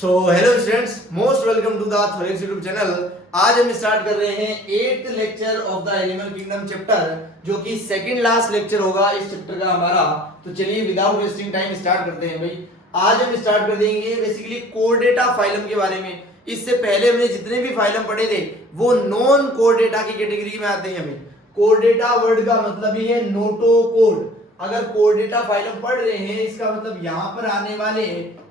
So hello students, most welcome to the Thorix YouTube channel. आज हम start कर रहे हैं 8th lecture of the animal kingdom chapter, जो कि सेकंड लास्ट लेक्चर होगा इस चैप्टर का हमारा। तो चलिए विदाउट वेस्टिंग टाइम स्टार्ट करते हैं भाई। आज हम स्टार्ट कर देंगे बेसिकली कोरडेटा फाइलम के बारे में। इससे पहले हमने जितने भी फाइलम पढ़े थे वो नॉन कोरडेटा की कैटेगरी में आते हैं। हमें कोरडेटा वर्ड का मतलब ही है नोटोकोड। अगर कोरडेटा फाइलम पढ़ रहे हैं इसका मतलब यहाँ पर आने वाले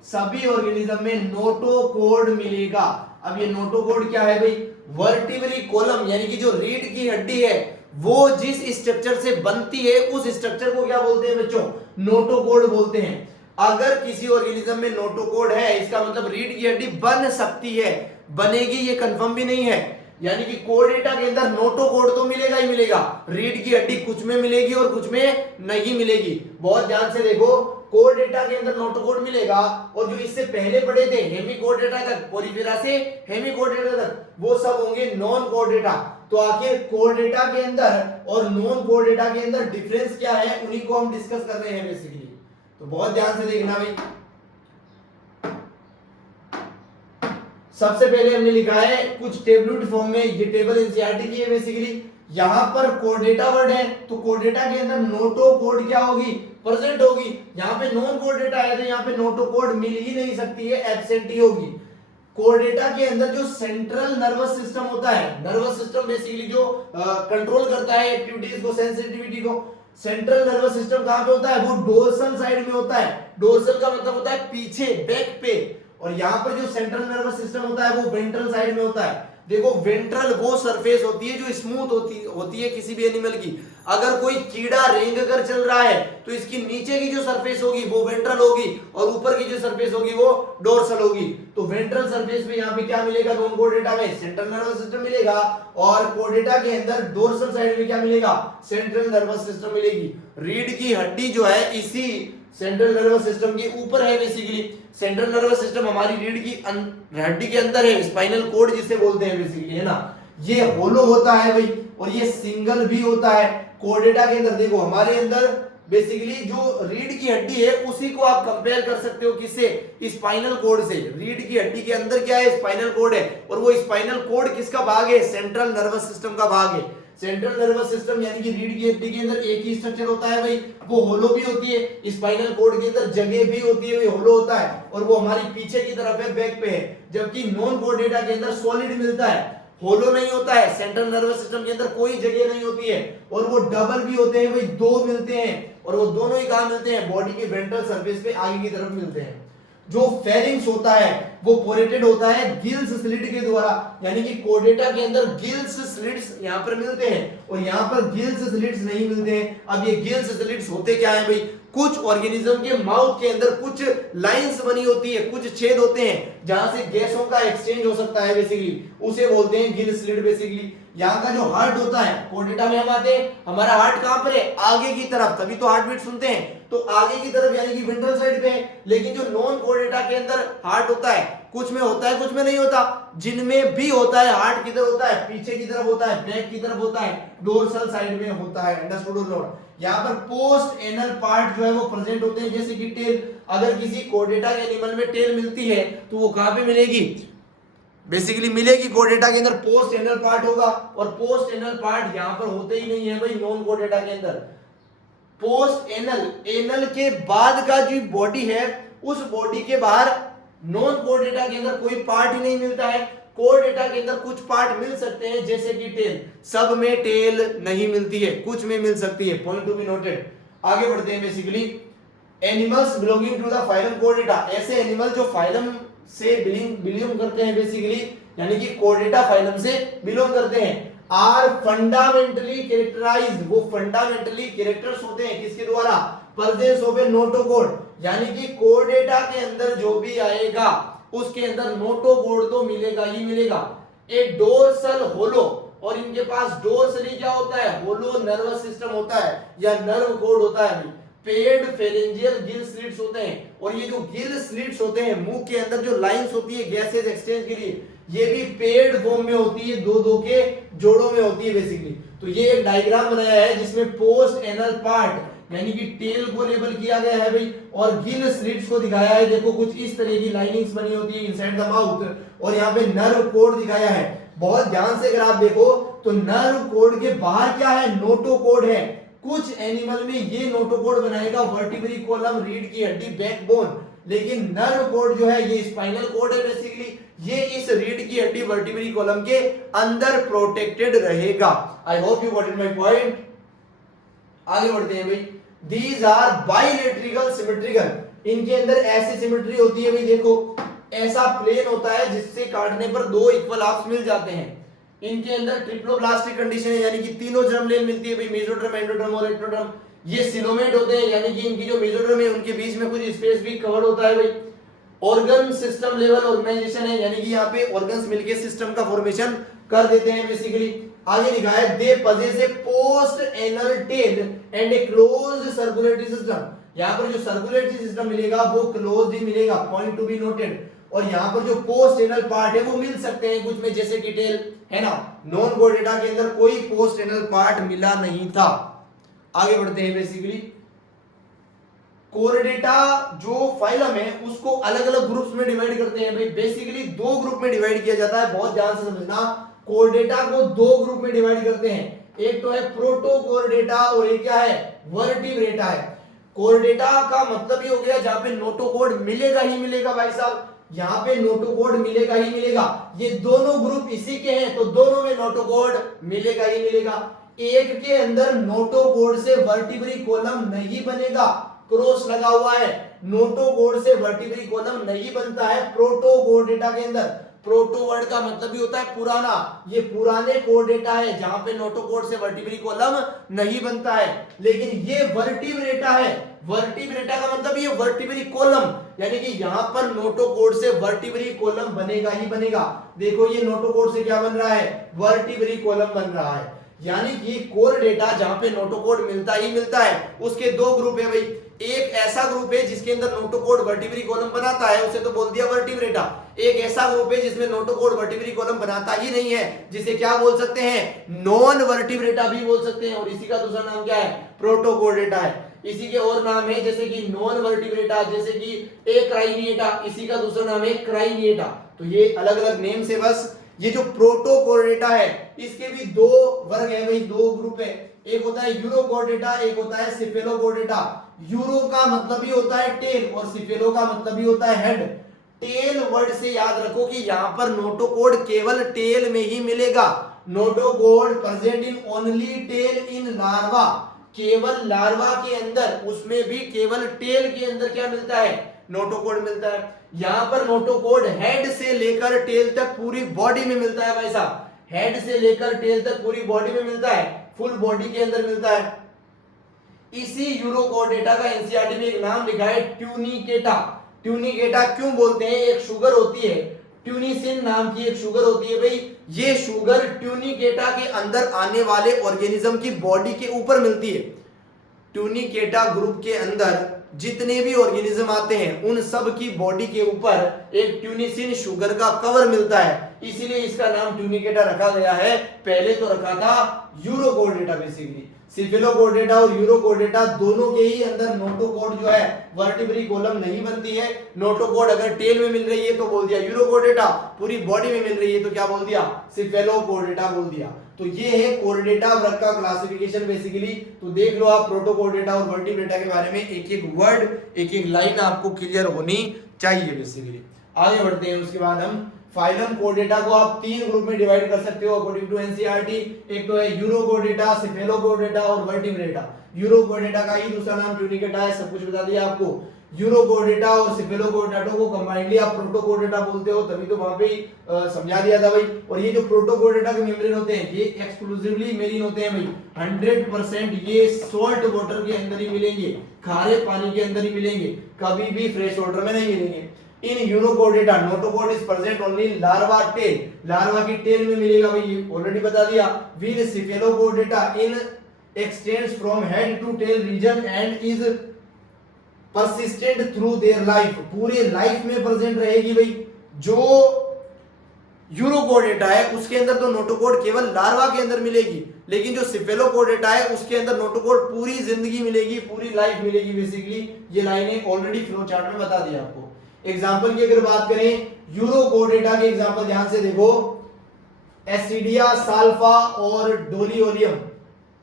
सभी ऑर्गेनिज्म में नोटोकोड मिलेगा। अब ये नोटोकोड क्या है भाई? वर्टिब्रल कॉलम यानी कि जो रीढ़ की हड्डी है वो जिस स्ट्रक्चर से बनती है उस स्ट्रक्चर को क्या बोलते हैं बच्चों? नोटोकोड बोलते हैं। अगर किसी ऑर्गेनिज्म में नोटोकोड है इसका मतलब रीढ़ की हड्डी बन सकती है, बनेगी ये कंफर्म भी नहीं है। यानी कि कोरडेटा के अंदर नोटोकोड तो मिलेगा ही मिलेगा, रीढ़ की हड्डी कुछ में मिलेगी और कुछ में नहीं मिलेगी। बहुत ध्यान से देखो, कोरडेटा के अंदर नोटोकोड मिलेगा और जो इससे पहले पढ़े थे हेमिकोरडेटा तक, पोरीफेरा से हेमिकोरडेटा तक, वो सब होंगे नॉन कोरडेटा। तो आखिर कोरडेटा के अंदर और नॉन कोरडेटा के अंदर डिफरेंस क्या है, उन्हीं को हम डिस्कस कर रहे हैं बेसिकली। तो बहुत ध्यान से देखना भाई। सबसे पहले हमने लिखा है कुछ टेबलेट फॉर्म में, ये टेबल एनसीईआरटी की है बेसिकली। यहां पर कोरडेटा वर्ड है तो कोरडेटा के अंदर नोटोकोड क्या होगी? प्रेजेंट होगी। यहाँ पे नॉन कोरडेटा है तो यहाँ पे नोटोकोड मिल ही नहीं सकती है, एब्सेंट ही होगी। कोरडेटा के अंदर जो सेंट्रल नर्वस सिस्टम होता है, नर्वस सिस्टम बेसिकली जो कंट्रोल करता है एक्टिविटीज को, सेंसिटिविटी को, सेंट्रल नर्वस सिस्टम कहां पे होता है? वो डोर्सल साइड में होता है। डोर्सल का मतलब होता है पीछे, बैक पे। और यहाँ पर जो सेंट्रल नर्वस सिस्टम होता है वो वेंट्रल साइड में होता है। देखो वेंट्रल वो सरफेस होती है जो स्मूथ होती है किसी भी एनिमल की। अगर कोई कीड़ा रेंग कर चल रहा है तो इसकी नीचे की जो सरफेस होगी वो वेंट्रल होगी और ऊपर की जो सरफेस होगी वो डोर्सल होगी। तो वेंट्रल सरफेस में यहाँ पे क्या मिलेगा? नॉन कोरडेटा में सेंट्रल नर्वस सिस्टम मिलेगा और कोरडेटा के अंदर डोर्सल साइड में क्या मिलेगा? सेंट्रल नर्वस सिस्टम मिलेगी। रीढ़ की हड्डी जो है इसी सेंट्रल नर्वस सिस्टम के ऊपर है बेसिकली। सेंट्रल नर्वस सिस्टम हमारी रीढ़ की हड्डी के अंदर है, स्पाइनल कोड जिसे बोलते हैं बेसिकली, है ना। ये होलो होता है भाई और ये सिंगल भी होता है। कोरडेटा के अंदर देखो हमारे अंदर बेसिकली जो रीढ़ की हड्डी है उसी को आप कंपेयर कर सकते हो किससे? स्पाइनल कोड से। रीढ़ की हड्डी के अंदर क्या है? स्पाइनल कोड है और वो स्पाइनल कोड किसका भाग है? सेंट्रल नर्वस सिस्टम का भाग है। सेंट्रल नर्वस सिस्टम यानी कि रीढ़ की हड्डी के अंदर एक ही स्ट्रक्चर होता है भाई, वो होलो भी होती है। स्पाइनल कोड के अंदर जगह भी होती है, होलो होता है और वो हमारी पीछे की तरफ है, बैक पे है। जबकि नॉन कोरडेटा के अंदर सॉलिड मिलता है, होलो नहीं होता है। सेंट्रल नर्वस सिस्टम के अंदर कोई जगह नहीं होती है और वो डबल भी होते हैं भाई, दो मिलते हैं और वो दोनों ही कहां मिलते हैं? बॉडी के वेंट्रल सरफेस पे आगे की तरफ मिलते हैं। जो फेरिंग्स होता है वो पोरेटेड होता है गिल्स स्लिट के द्वारा, यानी कि कोरडेटा के अंदर गिल्स स्लिट्स यहां पर मिलते हैं और यहां पर गिल्स स्लिट्स नहीं मिलते हैं। अब ये गिल्स स्लिट्स होते क्या है भाई? कुछ ऑर्गेनिज्म के माउथ के अंदर कुछ लाइंस बनी होती है, कुछ छेद होते हैं जहां से गैसों का एक्सचेंज हो सकता है बेसिकली, उसे बोलते हैं गिल स्लिट बेसिकली। यहाँ का जो हार्ट होता है, कोरडेटा में हम आते हैं, हमारा हार्ट कहां पर है? आगे की तरफ, तभी तो हार्ट बीट सुनते हैं, तो आगे की तरफ यानी कि वेंट्रल साइड पे है। लेकिन जो नॉन कोरडेटा के अंदर हार्ट होता है, कुछ में होता है कुछ में नहीं होता। जिनमें भी होता है हार्ट किधर होता है? पीछे की तरफ होता है, बैक की तरफ होता है, डोर्सल साइड में होता है। अंडरस्टूड और नॉट? यहाँ पर पोस्ट एनल पार्ट जो है वो प्रेजेंट होते हैं, जैसे कि टेल। अगर किसी कोरडेटा के एनिमल में टेल मिलती है तो वो कहां पे मिलेगी? बेसिकली मिलेगी कोरडेटा के अंदर, पोस्ट एनल पार्ट होगा। और पोस्ट एनल पार्ट यहां पर होते ही नहीं है भाई नॉन कोरडेटा के अंदर। पोस्ट एनल, एनल के बाद का जो बॉडी है उस बॉडी के बाहर नॉन कोरडेटा के अंदर कोई पार्ट ही नहीं मिलता है। कोरडेटा के अंदर कुछ पार्ट मिल सकते हैं जैसे कि टेल, सब में टेल नहीं मिलती है, कुछ में मिल सकती है। Point to be noted. आगे बढ़ते हैं। Basically animals belonging to the phylum Chordata, ऐसे एनिमल जो फाइलम से बिलोंग करते हैं बेसिकली, यानी कि कोरडेटा फाइलम से बिलोंग करते हैं, आर फंडामेंटली कैरेक्टराइज्ड, वो फंडामेंटली कैरेक्टर्स होते हैं किसके द्वारा? प्रेजेंस ऑफ ए नोटोकोड, यानी कि कोरडेटा के अंदर जो भी आएगा उसके अंदर नोटोकोड तो मिलेगा ही मिलेगा। ए डोर्सल होलो, और इनके पास डोर्सली क्या होता है? होलो नर्वस सिस्टम होता है या नर्व कोड होता है। पेड फेरेंजियल गिल स्लिट्स होते हैं और ये जो गिल स्लिट्स होते हैं, मुंह के अंदर जो लाइंस होती है गैसेस एक्सचेंज के लिए, ये भी पेड फॉर्म में होती है, दो दो के जोड़ों में होती है बेसिकली। तो ये एक डायग्राम बनाया है जिसमें पोस्ट एनल पार्ट यानी कि टेल को लेबल किया गया है भाई, और गिल स्लिट्स को दिखाया है। देखो कुछ इस तरह की लाइनिंग्स बनी होती है इनसाइड द माउथ, और यहाँ पे नर्व कोड दिखाया है। बहुत ध्यान से अगर आप देखो तो नर्व कोड के बाहर क्या है, नोटोकोड है। कुछ एनिमल में ये नोटोकोड बनाएगा वर्टिब्री कॉलम, रीढ़ की हड्डी, बैकबोन, लेकिन नर्व कोड जो है ये स्पाइनल कोड है बेसिकली, ये इस रीढ़ की हड्डी वर्टिब्री कॉलम के अंदर प्रोटेक्टेड रहेगा। I hope you got it my point. आगे बढ़ते हैं भाई। These are bilateral symmetrical, इनके अंदर ऐसी सिमेट्री होती है भाई, देखो ऐसा प्लेन होता है जिससे काटने पर दो इक्वल हाफ्स मिल जाते हैं। इनके अंदर ट्रिप्लोब्लास्टिक कंडीशन है, यानी कि तीनों जर्मलेन मिलती है भाई, मेसोडर्म, एंडोडर्म और एक्टोडर्म। ये सिलोमेट होते हैं, यानी कि इनकी जो मेसोडर्म है उनके बीच में कुछ स्पेस भी कवर होता है भाई। ऑर्गन सिस्टम लेवल ऑर्गेनाइजेशन है, यानी कि यहाँ पे ऑर्गन्स मिलके सिस्टम का फॉर्मेशन कर देते हैं बेसिकली। आगे लिखा है they possess A post anal tail and a closed circulatory system. यहाँ पर जो सर्कुलेटरी सिस्टम मिलेगा वो क्लोज्ड ही मिलेगा, पॉइंट टू बी नोटेड। और यहाँ पर जो पोस्ट एनल पार्ट है वो मिल सकते हैं कुछ में, जैसे कि टेल है ना। नॉन कोर्डेटा के अंदर कोई पोस्ट एनल पार्ट मिला नहीं था। आगे बढ़ते हैं बेसिकली। कोर्डेटा जो फाइलम है उसको अलग अलग ग्रुप्स में डिवाइड करते हैं भाई। बेसिकली दो ग्रुप में डिवाइड किया जाता है, बहुत ध्यान से समझना। कोर्डेटा को दो ग्रुप में डिवाइड करते हैं, एक तो है प्रोटोकोर्डेटा और एक क्या है, वर्टिब्रेटा है। कोर्डेटा का मतलब ये हो गया जहां पे नोटोकोड मिलेगा ही मिलेगा भाई साहब, यहाँ पे नोटोकोड मिलेगा ही मिलेगा। ये दोनों ग्रुप इसी के हैं तो दोनों में नोटोकोड मिलेगा ही मिलेगा। एक के अंदर नोटोकोड से वर्टिब्री कॉलम नहीं बनेगा, क्रॉस लगा हुआ है, नोटोकोड से वर्टिब्री कॉलम नहीं बनता है प्रोटोकोर्डेटा के अंदर। प्रोटो वर्ड का मतलब भी होता है पुराना, ये पुराने कोर्डेटा है जहां पे नोटोकोड से वर्टिब्री कॉलम नहीं बनता है। लेकिन ये वर्टिब्रेटा है, वर्टिब्रेटा का मतलब ये वर्टिब्री कॉलम, यानी कि यहां पर नोटोकोड से वर्टिब्री कॉलम बनेगा ही बनेगा। देखो ये नोटोकोड से क्या बन रहा है, वर्टिब्री कॉलम बन रहा है। यानी कि कोर्डेटा जहां पे नोटोकोड मिलता ही मिलता है, उसके दो ग्रुप है भाई। एक ऐसा ग्रुप है जिसके अंदर नोटोकोड वर्टिब्री कॉलम बनाता है, उसे तो बोल दिया वर्टिब्रेटा। एक ऐसा ग्रुप है जिसमें नोटोकोड वर्टिब्री कॉलम बनाता ही नहीं है, जिसे क्या बोल सकते हैं, नॉन वर्टिब्रेटा भी बोल सकते हैं। और इसी का दूसरा नाम क्या है, प्रोटोकोर्डेटा है। इसी के और नाम है जैसे कि नॉन वर्टिब्रेटा, जैसे कि एक्राइनिएटा, इसी का दूसरा नाम है क्राइनिएटा। तो ये अलग अलग नेम से बस। ये जो प्रोटोकोर्डेटा है इसके भी दो वर्ग है भाई, दो ग्रुप है। एक होता है यूरोकोर्डेटा, एक होता है सिफेलोकोर्डेटा। यूरो का मतलब ही होता है टेल और सिफेलो का मतलब ही होता है हेड। टेल वर्ड से याद रखो कि यहाँ पर नोटोकोड केवल टेल में ही मिलेगा। Notochord present in only tail in larva, केवल लार्वा के अंदर, उसमें भी केवल टेल के अंदर क्या मिलता है, नोटोकोड मिलता है। यहां पर नोटोकोड हेड से लेकर टेल तक पूरी बॉडी में मिलता है भाई साहब, हेड से लेकर टेल तक पूरी बॉडी में मिलता है, फुल बॉडी के अंदर मिलता है। इसी यूरोकोर्डेटा का एनसीईआरटी में एक नाम लिखा है ट्यूनिकेटा। ट्यूनिकेटा क्यों बोलते हैं, एक शुगर होती है ट्यूनिसिन नाम की, एक शुगर होती है भाई। ये शुगर ट्यूनिकेटा के अंदर आने वाले ऑर्गेनिज्म की बॉडी के ऊपर मिलती है। ट्यूनिकेटा ग्रुप के अंदर जितने भी ऑर्गेनिज्म आते हैं उन सब की बॉडी के ऊपर एक ट्यूनिसिन शुगर का कवर मिलता है, इसीलिए इसका नाम ट्यूनिकेटा रखा गया है। पहले तो रखा था यूरोकोर्डेटा बेसिकली। सिफिलोकोर्डेटा और यूरोकोर्डेटा दोनों के ही अंदर नोटोकोड जो है वर्टिब्री कॉलम नहीं बनती है। नोटोकोड अगर टेल में मिल रही है तो बोल दिया यूरोकोर्डेटा, पूरी बॉडी में मिल रही है तो क्या बोल दिया, सिफेलोकोर्डेटा बोल दिया। तो ये है कोर्डेटा वर्ग का क्लासिफिकेशन बेसिकली। तो देख लो आप प्रोटोकोर्डेटा और वर्टिब्रेटा के बारे में एक एक वर्ड, एक एक लाइन आपको क्लियर होनी चाहिए बेसिकली। आगे बढ़ते हैं, उसके बाद हम फाइलम कोर्डेटा को आप तीन ग्रुप में डिवाइड कर सकते हो अकॉर्डिंग टू एनसीईआरटी। एक तो है यूरोकोर्डेटा, सिफेलोकोर्डेटा और वर्टिब्रेटा। यूरोकोर्डेटा का ही दूसरा नाम ट्यूनिकेटा है, सब कुछ बता दिया आपको। यूरोकोर्डेटा और सिफेलोकोर्डेटा को कंबाइंडली आप प्रोटोकोर्डेटा बोलते हो, तभी तो वहां पे समझा दिया था भाई। और ये जो प्रोटोकोर्डेटा के मेम्ब्रेन होते हैं ये एक्सक्लूसिवली मेरीन होते हैं भाई। 100% ये सॉल्ट वाटर के अंदर ही मिलेंगे, खारे पानी के अंदर ही मिलेंगे, कभी भी फ्रेश वाटर में नहीं मिलेंगे। In Urochordata notochord is present only larva tail, larva की टेल में मिलेगा भाई, ऑलरेडी बता दिया। While Cephalochordata in extends from head to tail region and is persistent through their life, पूरे लाइफ में प्रेजेंट रहेगी भाई। जो यूरोकोर्डेटा है उसके अंदर तो नोटोकोड केवल लार्वा के अंदर मिलेगी, लेकिन जो सिफेलोकोर्डेटा है उसके अंदर नोटोकोड पूरी जिंदगी मिलेगी, पूरी लाइफ मिलेगी बेसिकली। ये लाइनें ऑलरेडी फ्लो चार्ट में बता दिया आपको। एग्जांपल की अगर बात करें यूरोकोर्डेटा के एग्जांपल ध्यान से देखो, एसिडिया, साल्फा और डोलियोलियम।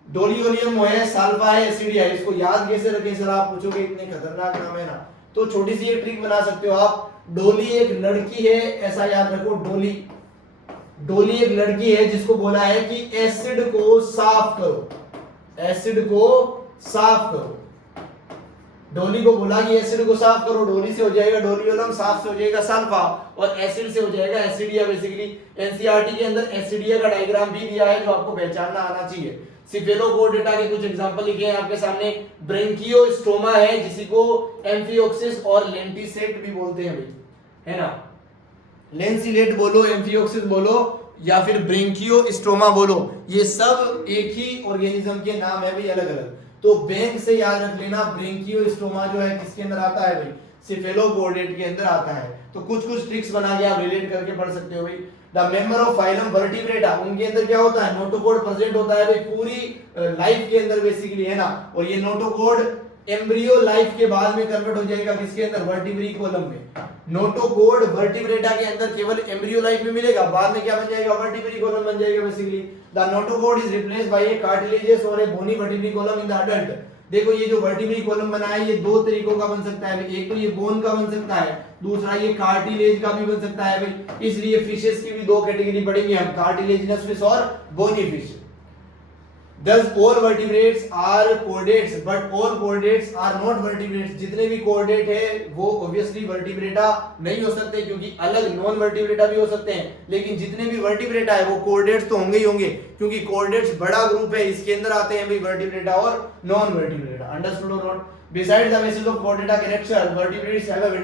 डोलियोलियम है, साल्फा है, एसिडिया। इसको याद कैसे रखें सर, आप पूछोगे इतने खतरनाक नाम है ना, तो छोटी सी एक ट्रिक बना सकते हो आप। डोली एक लड़की है, ऐसा याद रखो, डोली। डोली एक लड़की है जिसको बोला है कि एसिड को साफ करो, एसिड को साफ करो। डोली को बोला कि एसिड को साफ करो, डोली से हो जाएगा डोलियोलम, साफ से हो जाएगा साल्फा, और एसिड से हो जाएगा एसिडिया। बेसिकली एनसीईआरटी के अंदर एसिडिया का डायग्राम भी दिया है जो आपको पहचानना आना चाहिए। सिफेलोकोर्डेटा के कुछ एग्जांपल लिखे हैं आपके सामने। ब्रेंकियोस्टोमा है जिसी को एम्फियोक्सिस और लेंटिसेट भी बोलते हैं भाई, है ना। लेंसिलेट बोलो, एम्फियोक्सिस बोलो या फिर ब्रेंकियोस्टोमा बोलो, ये सब एक ही ऑर्गेनिज्म के नाम है भाई, अलग अलग। तो बैंक से याद रख लेना, ब्रेंकियोस्टोमा जो है किसके अंदर आता है भाई, सिफेलोकोर्डेट के अंदर आता है। तो कुछ कुछ ट्रिक्स बना के आप रिलेट करके पढ़ सकते हो भाई। The member of phylum vertebrata, उनके अंदर क्या होता है, नोटोकोड प्रेजेंट होता है भाई पूरी लाइफ के अंदर बेसिकली, है ना। और ये नोटोकोड एम्ब्रियो लाइफ के बाद में कन्वर्ट हो जाएगा किसके अंदर, वर्टिब्री कॉलम में। नोटोकोड वर्टिब्रेटा के अंदर केवल एम्ब्रियो लाइफ में मिलेगा, बाद में क्या बन जाएगा, वर्टिब्री कॉलम बन जाएगा basically. The notochord is replaced by a cartilages और a bony vertebral column in the adult. देखो ये जो वर्टिब्री कॉलम बना है ये दो तरीकों का बन सकता है, एक तो ये बोन का बन सकता है, दूसरा ये कार्टिलेज का भी बन सकता है भाई। इसलिए फिशेस की भी दो कैटेगरी पढ़ेंगे हम, कार्टिलेजिनस फिश और bony fish. Thus all vertebrates are chordates, but all chordates are not vertebrates. जितने भी chordate है वो obviously vertebrata नहीं हो सकते, क्योंकि अलग non vertebrata भी हो सकते हैं, लेकिन जितने भी vertebrata है वो chordates तो होंगे ही होंगे, क्योंकि chordates बड़ा ग्रुप है, इसके अंदर आते हैं भाई vertebrata और non vertebrata। Understood or not? Besides the basis of chordata character, vertebrates have a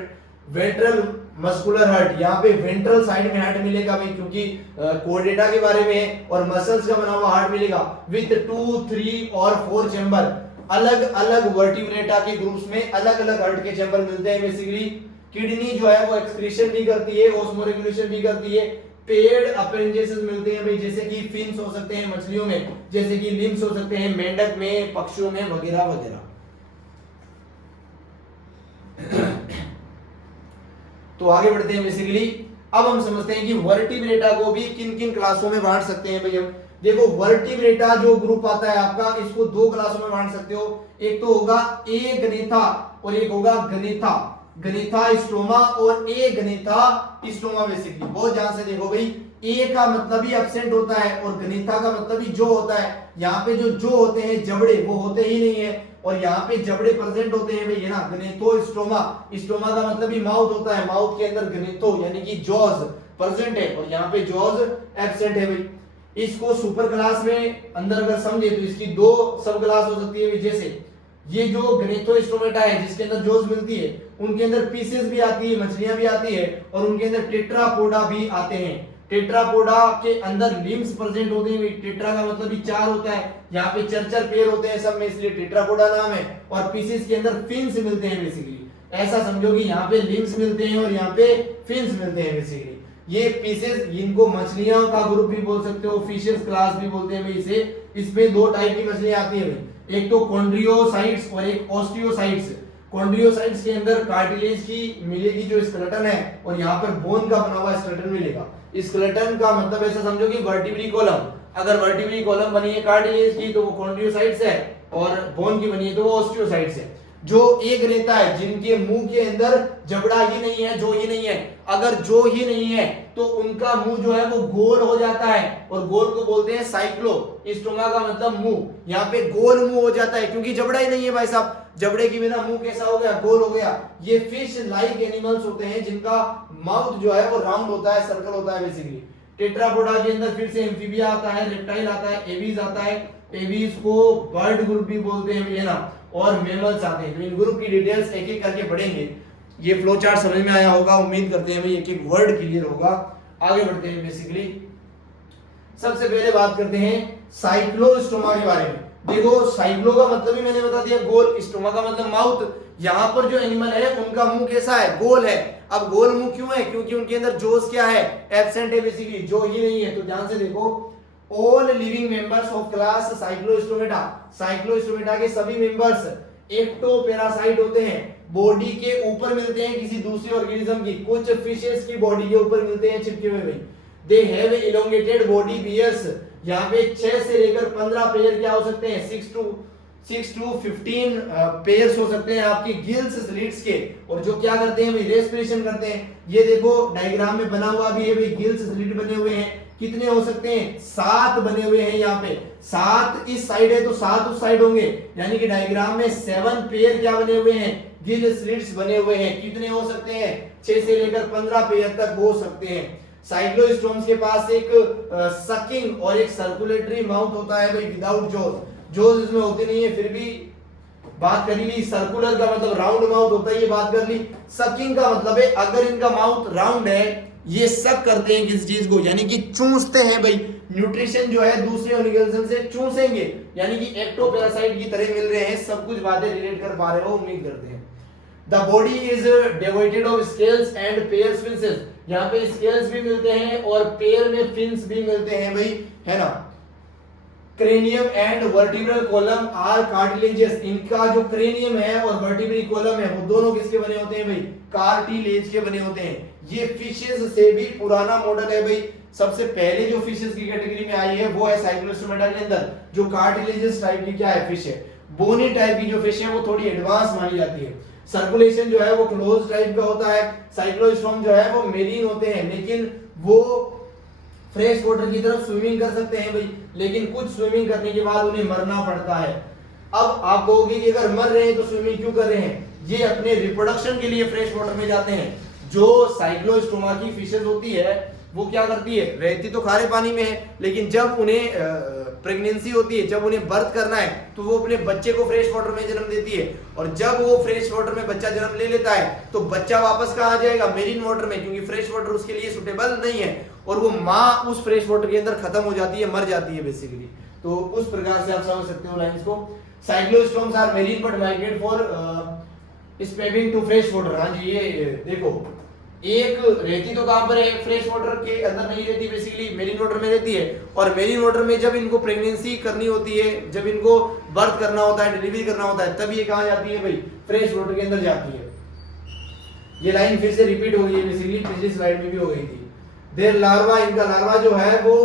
ventral muscular heart. यहाँ पे वेंट्रल साइड में हार्ट मिलेगा भाई, क्योंकि कोर्डेटा के बारे में, और मसल्स का बना हुआ हार्ट मिलेगा विद 2, 3 और 4 चैम्बर। अलग अलग वर्टिब्रेटा के ग्रुप्स में अलग अलग हार्ट के चैम्बर मिलते हैं बेसिकली। किडनी जो है वो एक्सक्रीशन भी करती है, ऑस्मोरेगुलेशन भी करती है। पेड अपेंडेजेस मिलते हैं भाई, जैसे कि फिन्स हो सकते हैं मछलियों में, जैसे कि लिम्स हो सकते हैं मेंढक में, पक्षियों में, वगैरह वगैरह। तो आगे बढ़ते हैं बेसिकली। अब हम समझते हैं कि वर्टिब्रेटा को भी किन किन क्लासों में बांट सकते हैं भाई हम। देखो वर्टिब्रेटा जो ग्रुप आता है आपका, इसको दो क्लासों में बांट सकते हो। एक तो होगा ए गनेथा और एक होगा गनेथा, गनेथा स्टोमा और ए गनेथा स्टोमा बेसिकली। बहुत ध्यान से देखो भाई, ए का मतलब ही एब्सेंट होता है और गनेथा का मतलब ही जो होता है। यहाँ पे जो होते हैं जबड़े वो होते ही नहीं है, और यहाँ पे जबड़े प्रेजेंट होते हैं भाई, है ना। गनेथो स्टोमा, स्टोमा का मतलब ही माउथ होता है, माउथ के अंदर गनेथो यानी कि जॉज प्रेजेंट है, और यहाँ पे जॉज एब्सेंट है भाई। इसको सुपर क्लास में अंदर अगर समझे तो इसकी दो सब क्लास हो सकती है, जैसे ये जो गनेथोस्टोमेटा है जिसके अंदर जॉज मिलती है, उनके अंदर पीसेस भी आती है, मछलियां भी आती है, और उनके अंदर टेट्रापोडा भी आते हैं। टेट्रापोडा के अंदर लिम्स प्रेजेंट होते हैं। टेट्रा का मतलब भी 4 होता है, यहाँ पे चर पेयर होते हैं सब में, इसलिए टेट्रापोडा नाम है। और पीसेस के अंदर फिन्स मिलते हैं बेसिकली। ऐसा समझो कि यहाँ पे लिम्स मिलते हैं और यहाँ पे फिन्स मिलते हैं बेसिकली। ये पीसेस, इनको मछलियां का ग्रुप भी बोल सकते हो, फिशेस क्लास भी बोलते हैं भाई इसे। इसमें दो टाइप की मछलियां आती है भाई, एक तो कॉन्ड्रियोसाइट्स और एक ऑस्टियोसाइट्स। कॉन्ड्रियोसाइट्स के अंदर कार्टिलेज की मिलेगी जो स्केलेटन है, और यहाँ पर बोन का बना हुआ स्केलेटन मिलेगा। स्केलेटन का मतलब ऐसा समझो कि वर्टिब्री कॉलम, अगर वर्टिब्री कॉलम बनी है कार्टिलेज की तो वो कॉन्ड्रियोसाइट्स है, और बोन की बनी है तो वो ऑस्टियोसाइट्स है। जो एक रहता है जिनके मुंह के अंदर जबड़ा ही नहीं है, जो ही नहीं है, अगर जो ही नहीं है तो उनका मुंह जो है वो गोल हो जाता है, और गोल को बोलते हैं साइक्लो। स्टोमा का मतलब मुंह, यहाँ पे गोल मुंह हो जाता है क्योंकि जबड़ा ही नहीं है भाई साहब। जबड़े के बिना मुंह कैसा हो गया, गोल हो गया। ये फिश लाइक एनिमल्स होते हैं जिनका माउथ जो है वो राउंड होता है, सर्कल होता है बेसिकली। टेट्रापोडा के अंदर फिर से एम्फीबिया आता है, रेप्टाइल आता है, एवीज आता है। एवीज को बर्ड ग्रुप भी बोलते हैं, है ना, और मेमल्स आते हैं। तो इन ग्रुप की डिटेल्स एक एक करके पढ़ेंगे। ये फ्लो चार्ट समझ में आया होगा, उम्मीद करते हैं भाई एक एक वर्ड क्लियर होगा। आगे बढ़ते हैं बेसिकली। सबसे पहले बात करते हैं साइक्लोस्टोमा के बारे में। देखो साइक्लो का मतलब ही मैंने बता दिया गोल, स्टोमा का मतलब माउथ। यहाँ पर जो एनिमल है उनका मुंह कैसा है, गोल है। अब गोल मुंह क्यों है, क्योंकि उनके अंदर जोस क्या है, एब्सेंट है, बेसिकली जो ही नहीं है। तो ध्यान से देखो, all living members of class Cyclostomata, Cyclostomata के सभी मेंबर्स एक्टोपैरासाइट होते हैं, बॉडी के ऊपर मिलते हैं किसी दूसरे ऑर्गेनिज्म की। कुछ फिशेस की बॉडी के ऊपर मिलते हैं चिपके हुए भाई। They have elongated body pairs, यहाँ पे 6 से लेकर 15 पेयर क्या हो सकते हैं, 6 टू 15 पेयर्स हो सकते हैं आपकी गिल्स स्लिट्स के। और जो क्या करते हैं भाई, रेस्पिरेशन करते हैं। ये देखो डायग्राम में बना हुआ भी है भाई, गिल्स स्लिट बने हुए हैं। कितने हो सकते हैं, 7 बने हुए हैं यहाँ पे। 7 इस साइड है तो 7 उस साइड होंगे, यानी कि डायग्राम में 7 पेयर क्या बने हुए हैं, गिल स्लिट्स बने हुए हैं। कितने हो सकते हैं, 6 से लेकर 15 पेयर तक हो सकते हैं। साइक्लोस्टोम्स के पास एक सकिंग और एक सर्कुलेटरी माउथ होता है भाई, विदाउट जोज। जोज इसमें होते नहीं है, फिर भी बात कर ली। सर्कुलर का मतलब राउंड माउथ होता है, ये बात कर ली। सकिंग का मतलब है अगर इनका माउथ राउंड है, ये सक करते हैं किस चीज को, यानी कि चूसते हैं भाई। न्यूट्रिशन जो है दूसरे ऑर्गेनिज्म से चूसेंगे, यानी कि एक्टोपैरासाइट की तरह मिल रहे हैं। सब कुछ बातें रिलेट कर पा रहे हो, उम्मीद करते हैं। The body is devoid of scales and pairs fins, यहाँ पे स्केल्स भी मिलते हैं और पेयर में फिन्स भी मिलते हैं भाई, है ना। Cranium and vertebral column are cartilages, इनका जो क्रेनियम है और वर्टिब्रल कॉलम है वो दोनों किसके बने होते हैं भाई, कार्टिलेज के बने होते हैं। ये फिशेस से भी पुराना मॉडल है भाई। सबसे पहले जो फिशेस की कैटेगरी में आई है वो है साइक्लोस्टोमेटा के अंदर, जो कार्टिलेजेस टाइप की क्या है, फिश है। बोनी टाइप की जो फिश है वो थोड़ी एडवांस मानी जाती है। सर्कुलेशन जो है वो क्लोज टाइप का होता है। साइक्लोस्टोम जो है वो मेरीन होते हैं, लेकिन वो फ्रेश वाटर की तरफ स्विमिंग कर सकते हैं भाई, लेकिन कुछ स्विमिंग करने के बाद उन्हें मरना पड़ता है। अब आप कहोगे कि अगर मर रहे हैं तो स्विमिंग क्यों कर रहे हैं, ये अपने रिप्रोडक्शन के लिए फ्रेश वाटर में जाते हैं। जो साइक्लोस्टोमा की फिशेस होती है वो क्या करती है, रहती तो खारे पानी में है, लेकिन जब उन्हें प्रेगनेंसी होती है, जब उन्हें बर्थ करना है, तो वो अपने बच्चे को फ्रेश वाटर में जन्म देती है। और जब वो फ्रेश वाटर में बच्चा जन्म ले लेता है तो बच्चा वापस कहाँ आ जाएगा, मेरीन वाटर में, क्योंकि फ्रेश वाटर उसके लिए सुटेबल नहीं है। और वो माँ उस फ्रेश वाटर के अंदर खत्म हो जाती है, मर जाती है बेसिकली। तो उस प्रकार से आप समझ सकते हो लाइंस को। Cyclostomes are marine but migrate for swimming to fresh water. हाँ जी, ये देखो, एक रहती तो कहां पर है, फ्रेश वाटर के अंदर नहीं रहती, बेसिकली मेरीन वाटर में रहती है। और मेरीन वाटर में जब इनको प्रेगनेंसी करनी होती है, जब इनको बर्थ करना होता है, डिलीवरी करना होता है, तब ये कहां जाती है भाई, फ्रेश वाटर के अंदर जाती है। ये लाइन फिर से रिपीट हो गई है, बेसिकली पिछली स्लाइड में भी हो गई थी। देयर लार्वा, इनका लार्वा जो है वो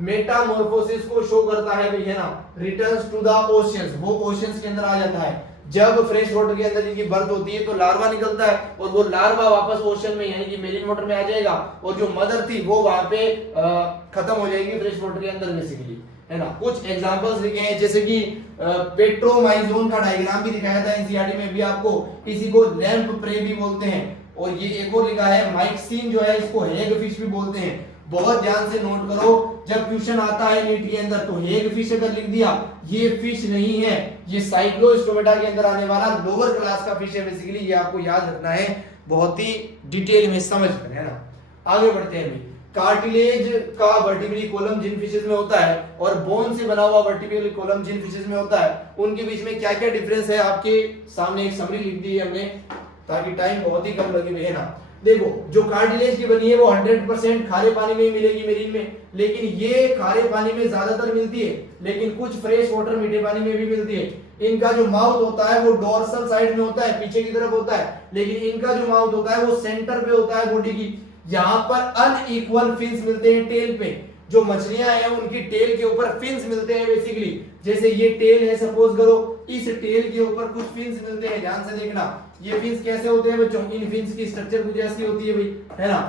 मेटामॉर्फोसिस को शो करता है भाई, है ना। रिटर्न्स टू द ओशियंस, वो ओशियंस के अंदर आ जाता है। जब फ्रेश वाटर के अंदर इनकी बर्थ होती है तो लार्वा निकलता है, और वो लार्वा वापस ओशन में यानी कि मेरीन वाटर में आ जाएगा, और जो मदर थी वो वहां पे खत्म हो जाएगी फ्रेश वाटर के अंदर बेसिकली, है ना। कुछ एग्जांपल्स लिखे हैं, जैसे कि पेट्रोमाइजोन का डायग्राम भी दिखाया था एनसीईआरटी में भी आपको, इसी को लैंप प्रे भी बोलते हैं। और ये एक और लिखा है माइक्सिन, जो है इसको हेग फिश भी बोलते हैं। बहुत ध्यान से नोट करो, जब क्वेश्चन आता है नीट के अंदर तो हेग फिश अगर लिख दिया, ये फिश नहीं है, ये साइक्लोस्टोमेटा के अंदर आने वाला लोअर क्लास का फिश है बेसिकली। ये आपको याद रखना है बहुत ही डिटेल में समझ कर, है ना। आगे बढ़ते हैं भाई। कार्टिलेज का वर्टिब्रल कॉलम जिन फिशेस में होता है और बोन से बना हुआ वर्टिब्रल कॉलम जिन फिशेस में होता है, उनके बीच में क्या क्या डिफरेंस है, आपके सामने एक समरी लिख दी है हमने, ताकि टाइम बहुत ही कम लगे, है ना। देखो, जो कार्टिलेज की बनी है वो 100% खारे पानी में ही मिलेगी, मेरीन में, लेकिन ये खारे पानी में ज्यादातर मिलती है, लेकिन कुछ फ्रेश वाटर मीठे पानी में भी मिलती है। इनका जो माउथ होता है वो डोर्सल साइड में होता है, पीछे की तरफ होता है, लेकिन इनका जो माउथ होता है वो सेंटर पे होता है बॉडी की। यहाँ पर अनइक्वल फिन्स मिलते हैं टेल पे। जो मछलियां हैं उनकी टेल के ऊपर फिन्स मिलते हैं बेसिकली। जैसे ये टेल है, सपोज करो, इस टेल के ऊपर कुछ फिन्स मिलते हैं, ध्यान से देखना। ये फिन्स कैसे होते हैं बच्चों, इन फिन्स की स्ट्रक्चर कुछ ऐसी होती है भाई, है ना।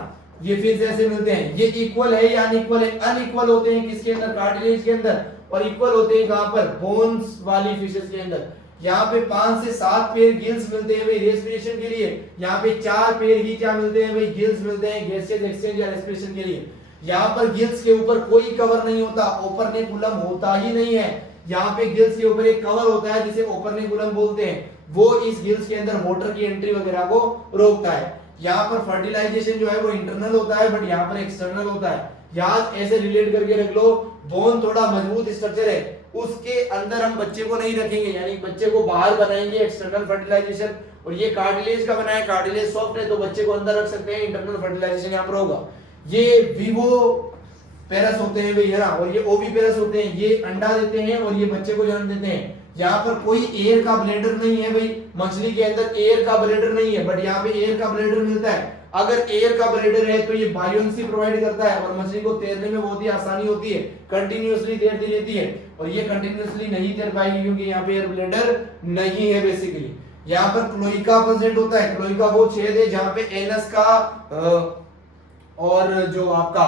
ये फिन्स ऐसे मिलते हैं। ये इक्वल है या अनइक्वल है, अनइक्वल होते हैं किसके अंदर, कार्टिलेज के अंदर, और इक्वल होते हैं कहां पर, बोन्स वाली फिशेस के अंदर। यहाँ पे 5 से 7 पेयर गिल्स मिलते हैं भाई रेस्पिरेशन के लिए। यहाँ पे 4 पेयर ही क्या मिलते हैं भाई, गिल्स मिलते हैं गैसेज एक्सचेंज या रेस्पिरेशन के लिए। यहाँ पर गिल्स के ऊपर कोई कवर नहीं होता, ओपर्निकुलम होता ही नहीं है। यहाँ पे गिल्स के ऊपर एक कवर होता है जिसे ओपर्निकुलम बोलते हैं, वो इस गिल्स के अंदर वाटर की एंट्री वगैरह को रोकता है। यहाँ पर फर्टिलाइजेशन जो है वो इंटरनल होता है, बट यहाँ पर एक्सटर्नल होता है। याद ऐसे रिलेट करके रख लो, बोन थोड़ा मजबूत स्ट्रक्चर है, उसके अंदर हम बच्चे को नहीं रखेंगे, यानी बच्चे को बाहर बनाएंगे एक्सटर्नल फर्टिलाइजेशन, और ये कार्टिलेज का बना है, कार्टिलेज सॉफ्ट है तो बच्चे को अंदर रख सकते हैं, इंटरनल फर्टिलाइजेशन यहाँ पर होगा। ये विवो पेरस होते हैं भाई, है ना, और ये ओवी पेरस होते हैं, ये अंडा देते हैं और ये बच्चे को जन्म देते हैं। यहाँ पर कोई एयर का ब्लेडर नहीं है भाई, मछली के अंदर एयर का ब्लेडर नहीं है, बट यहाँ पे एयर का ब्लेडर मिलता है। अगर एयर का ब्लेडर है तो ये बायोन्सी प्रोवाइड करता है और मछली को तैरने में बहुत ही आसानी होती है, कंटिन्यूअसली तैरती रहती है। और ये कंटिन्यूअसली नहीं तैर पाएगी क्योंकि यहाँ पे एयर ब्लेडर नहीं है बेसिकली। यहाँ पर क्लोइका प्रेजेंट होता है, क्लोइका वो छेद है जहाँ पे एनस का और जो आपका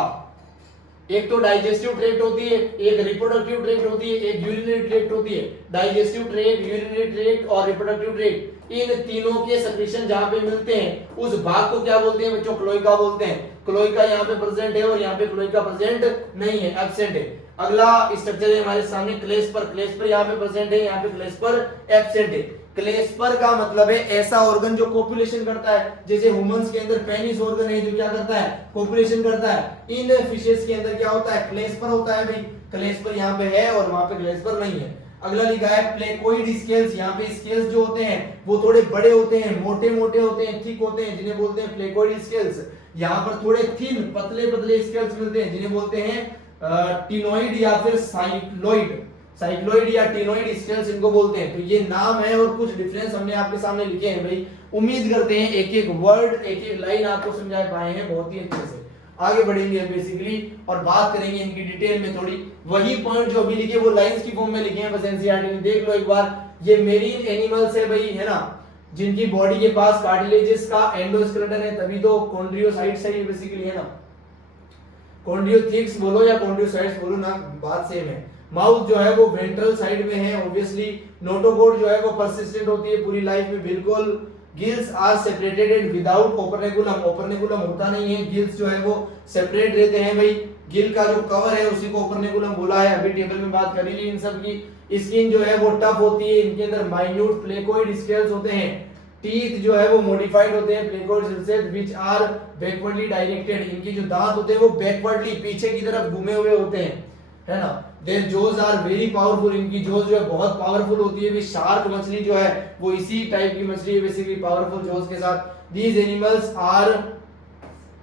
एक तो डाइजेस्टिव ट्रैक्ट होती है, एक रिप्रोडक्टिव ट्रैक्ट होती है, एक यूरिनरी ट्रैक्ट होती है। डाइजेस्टिव ट्रैक्ट, यूरिनरी ट्रैक्ट और रिप्रोडक्टिव ट्रैक्ट, इन तीनों के सेक्रेशन जहां पे मिलते हैं उस भाग को क्या बोलते हैं बच्चों? क्लोइका बोलते हैं। क्लोइका यहाँ पे प्रेजेंट है और यहाँ पे क्लोइका प्रेजेंट नहीं है, एब्सेंट है। अगला स्ट्रक्चर है हमारे सामने क्लेस्पर, क्लेस्पर यहाँ पे प्रेजेंट है, यहाँ पे क्लेस्पर एब्सेंट है। क्लेस्पर का मतलब है ऐसा ऑर्गन जो कोपुलेशन करता है, जैसे ह्यूमंस के अंदर पेनिस ऑर्गन है जो क्या करता है? कोपुलेशन करता है। इन फिशेस के अंदर क्या होता है? क्लेस्पर होता है भाई। क्लेस्पर यहाँ पे है और वहां पे क्लेस्पर नहीं है। अगला लिखा है प्लेकोइड स्केल्स, यहाँ पे स्केल्स जो होते हैं वो थोड़े बड़े होते हैं, मोटे मोटे होते हैं, थिक होते हैं, जिन्हें बोलते हैं प्लेकोइड स्केल्स। यहाँ पर थोड़े थिन पतले पतले स्केल्स मिलते हैं जिन्हें बोलते हैं टिनोइड या फिर साइक्लोइड, साइक्लोइड या टिनोइड स्केल्स इनको बोलते हैं। तो ये नाम है और कुछ डिफरेंस हमने आपके सामने लिखे हैं भाई। उम्मीद करते हैं एक एक वर्ड, एक एक लाइन आपको समझा पाए हैं बहुत ही अच्छे से। आगे बढ़ेंगे बेसिकली और बात करेंगे इनकी डिटेल में थोड़ी। वही पॉइंट जो अभी लिखे वो लाइंस की फॉर्म में लिखे हैं, बस एनसीईआरटी में देख लो एक बार। ये मेरीन एनिमल्स है भाई, है ना, जिनकी बॉडी के पास कार्टिलेजेस का एंडोस्केलेटन है, तभी तो कॉन्ड्रियोसाइट्स है ये बेसिकली, है ना। कॉन्ड्रियोथिक्स बोलो या कॉन्ड्रियोसाइट्स बोलो ना, बात सेम है। माउथ जो है वो वेंट्रल साइड में है ऑब्वियसली। नोटोकोड जो है वो परसिस्टेंट होती है पूरी लाइफ में बिल्कुल। Gills are separated and without operculum, operculum होता नहीं है, गिल्स जो है वो सेपरेट रहते हैं भाई। गिल का जो कवर है उसी को ओपर्निकुलम बोला है, अभी टेबल में बात कर ही ली इन सब की। स्किन जो है वो टफ होती है, इनके अंदर माइन्यूट प्लेकोइड स्केल्स होते हैं। टीथ जो है वो मॉडिफाइड होते हैं, placoid scales which are backwardly directed, इनकी जो दांत होते हैं वो बैकवर्डली पीछे की तरफ घूमे हुए होते हैं, है ना। There Jose are very powerful, इनकी जोज जो है बहुत पावरफुल होती है। भी शार्क मछली जो है वो इसी टाइप की मछली है बेसिकली, पावरफुल जोज के साथ। दीज एनिमल्स आर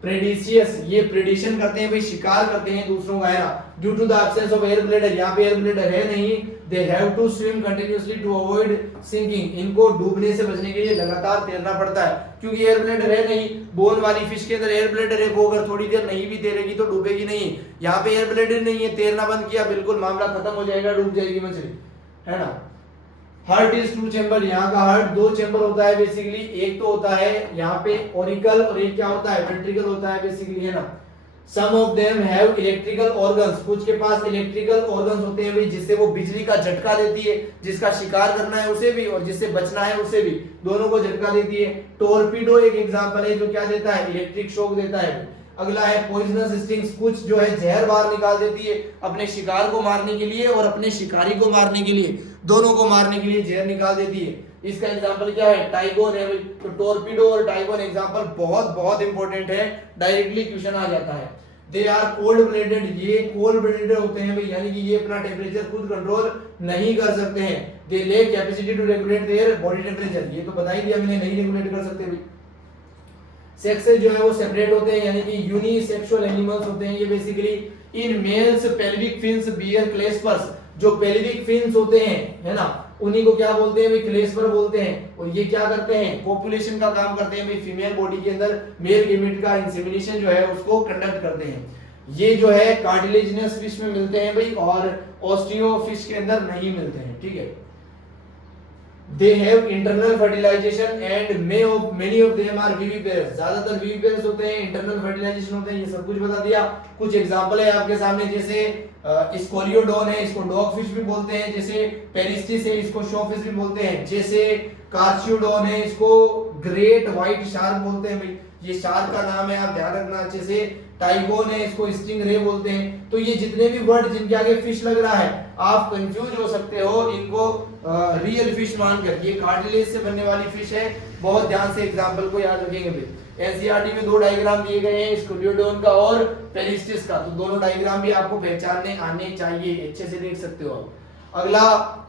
प्रेडिशियस, ये प्रेडिशन करते हैं भाई, शिकार करते हैं दूसरों का, है ना। Due to the absence of air bladder, यहाँ पे एयर ब्लैडर है नहीं, they have to swim continuously to avoid sinking, इनको डूबने से बचने के लिए लगातार तैरना पड़ता है क्योंकि एयर ब्लैडर है नहीं। बोन वाली फिश के अंदर एयर ब्लैडर है, वो अगर थोड़ी देर नहीं भी तैरेगी तो डूबेगी नहीं। यहाँ पे एयर ब्लैडर नहीं है, तैरना बंद किया बिल्कुल मामला खत्म हो जाएगा, डूब जाएगी मछली, है ना। हार्ट इज टू चैम्बर, यहाँ का हार्ट दो चैम्बर होता है बेसिकली। एक तो होता है यहाँ पे ऑरिकल और एक क्या होता है? वेंट्रिकल होता है बेसिकली, है ना। Some of them have electrical organs, कुछ के पास इलेक्ट्रिकल ऑर्गन्स होते हैं भाई, जिससे वो बिजली का झटका देती है, जिसका शिकार करना है उसे भी और जिससे बचना है उसे भी, दोनों को झटका देती है। टोरपीडो एक एग्जांपल है जो क्या देता है? इलेक्ट्रिक शॉक देता है। अगला है पॉइजनस स्टिंग्स, कुछ जो है जहर बाहर निकाल देती है अपने शिकार को मारने के लिए और अपने शिकारी को मारने के लिए, दोनों को मारने के लिए जहर निकाल देती है। इसका एग्जांपल क्या है? टाइगोन है। तो टोरपीडो और टाइगोन एग्जांपल बहुत बहुत इंपॉर्टेंट है, डायरेक्टली क्वेश्चन आ जाता है। दे आर कोल्ड ब्लडेड, ये कोल्ड ब्लडेड होते हैं भाई, यानी कि ये अपना टेम्परेचर खुद कंट्रोल नहीं कर सकते हैं। They lack capacity to regulate their body temperature, ये तो बता ही दिया मैंने, नहीं रेगुलेट कर सकते भाई। सेक्सेस जो है वो सेपरेट होते हैं, यानी कि यूनिसेक्सुअल एनिमल्स होते हैं ये basically. In males pelvic fins bear claspers, जो पेल्विक फिन्स होते हैं, है ना, उन्हीं को क्या बोलते हैं भाई? क्लेस्पर बोलते हैं। और ये क्या करते हैं? पॉपुलेशन का काम करते हैं भाई, फीमेल बॉडी के अंदर मेल गैमेट का इंसेमिनेशन जो है उसको कंडक्ट करते हैं। ये जो है कार्टिलेजिनस फिश में मिलते हैं भाई और ऑस्टियो फिश के अंदर नहीं मिलते हैं, ठीक है। They have internal fertilization and many of them are viviparous, ज्यादातर viviparous होते हैं, internal fertilization होते हैं, ये सब कुछ बता दिया। कुछ एग्जांपल है आपके सामने, जैसे स्कोलियोडोन है, इसको डॉग फिश भी बोलते हैं, जैसे पेरिस्टिस है, इसको शो फिश भी बोलते हैं, जैसे कार्चियोडोन है, इसको ग्रेट व्हाइट शार्क बोलते हैं भाई, ये शार्क का नाम है, आप ध्यान रखना अच्छे से। टाइगोन है, इसको स्टिंगरे बोलते हैं। तो ये जितने भी वर्ड जिनके आगे फिश लग रहा है आप कंफ्यूज हो सकते हो इनको रियल फिश मानकर, ये कार्टिलेज से बनने वाली फिश है, बहुत ध्यान से एग्जांपल को याद रखेंगे भाई। एनसीईआरटी में दो डायग्राम दिए गए हैं, स्कोलियोडोन का और पेरिस्टिस का, तो दोनों डायग्राम भी आपको पहचानने आने चाहिए, अच्छे से देख सकते हो आप। अगला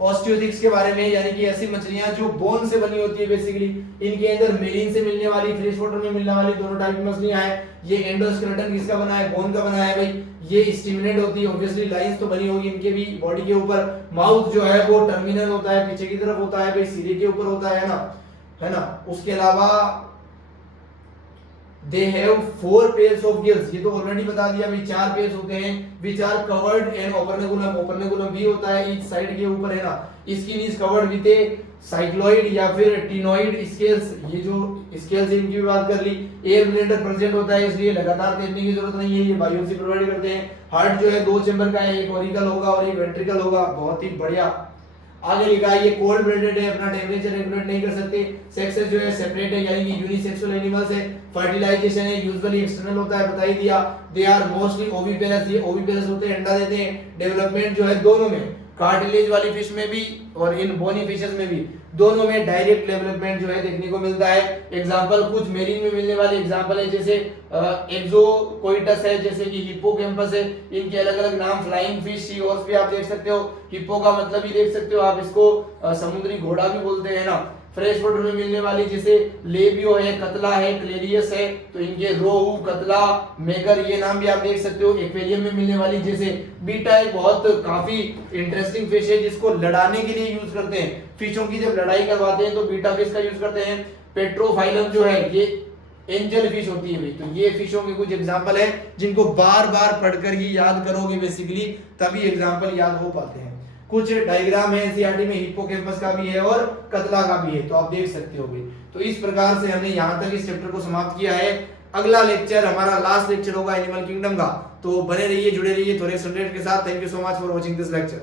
ऑस्टियोथिक्स के बारे में, यानी कि ऐसी मछलियां जो बोन से बनी होती है बेसिकली, इनके अंदर मेरीन से मिलने वाली, फ्रेश वाटर में मिलने वाली दोनों टाइप की मछलियां हैं। ये एंडोस्केलेटन किसका बना है, बोन का बना है भाई। ये स्टिमुलेट होती है, ऑब्वियसली लाइंस तो बनी होगी इनके भी बॉडी के ऊपर। माउथ जो है वो टर्मिनल होता है, पीछे की तरफ होता है भाई, सिरे के ऊपर होता है ना। उसके अलावा they have 4 pairs of gills, ये तो ऑलरेडी बता दिया भाई, 4 पेयर्स होते हैं, which are covered and operculum भी होता है ईच साइड के ऊपर है ना। Skin is covered with A cycloid या फिर टिनोइड स्केल्स, ये जो स्केल्स इनकी भी बात कर ली। एयर ब्लेडर प्रेजेंट होता है, इसलिए लगातार तैरने की जरूरत नहीं है, ये बायोप्सी प्रोवाइड करते हैं। हार्ट जो है 2 चैम्बर का है, एक ऑरिकल होगा और एक वेंट्रिकल होगा, बहुत ही बढ़िया। आगे लिखा है ये कोल्ड ब्लडेड है, अपना टेम्परेचर रेगुलेट नहीं कर सकते। सेक्सेस जो है सेपरेट है, यानी कि यूनिसेक्सुअल एनिमल्स है। फर्टिलाइजेशन है यूजुअली एक्सटर्नल होता है, बता ही दिया। दे आर मोस्टली ओविपेरस, ये ओविपेरस होते हैं, अंडा देते हैं। डेवलपमेंट जो है दोनों में, कार्टिलेज वाली फिश में भी और इन बोनी फिशेस में भी, दोनों में डायरेक्ट डेवलपमेंट जो है देखने को मिलता है। एग्जांपल कुछ मेरीन में मिलने वाले एग्जांपल है, जैसे एक्सोकोइटस है, जैसे कि हिप्पोकैम्पस है, इनके अलग अलग नाम, फ्लाइंग फिश, सी हॉर्स भी आप देख सकते हो। हिप्पो का मतलब ही देख सकते हो आप, इसको समुद्री घोड़ा भी बोलते हैं ना। फ्रेश वाटर में मिलने वाली जैसे लेबियो है, कतला है, क्लेरियस है, तो इनके रोहू, कतला, मेगर, ये नाम भी आप देख सकते हो। एक्वेरियम में मिलने वाली जैसे बीटा एक बहुत काफी इंटरेस्टिंग फिश है, जिसको लड़ाने के लिए यूज करते हैं। फिशों की जब लड़ाई करवाते हैं तो बीटा फिश का यूज करते हैं। पेट्रोफाइलम जो है ये एंजल फिश होती है भाई, तो ये फिशों के कुछ एग्जांपल है जिनको बार बार पढ़कर ही याद करोगे बेसिकली, तभी एग्जांपल याद हो पाते हैं। कुछ डायग्राम है एनसीईआरटी में, हिप्पोकैम्पस का भी है और कतला का भी है, तो आप देख सकते हो भाई। तो इस प्रकार से हमने यहाँ तक इस चैप्टर को समाप्त किया है। अगला लेक्चर हमारा लास्ट लेक्चर होगा एनिमल किंगडम का, तो बने रहिए, जुड़े रहिए थोड़े स्टूडेंट के साथ। Thank you so much for watching this lecture.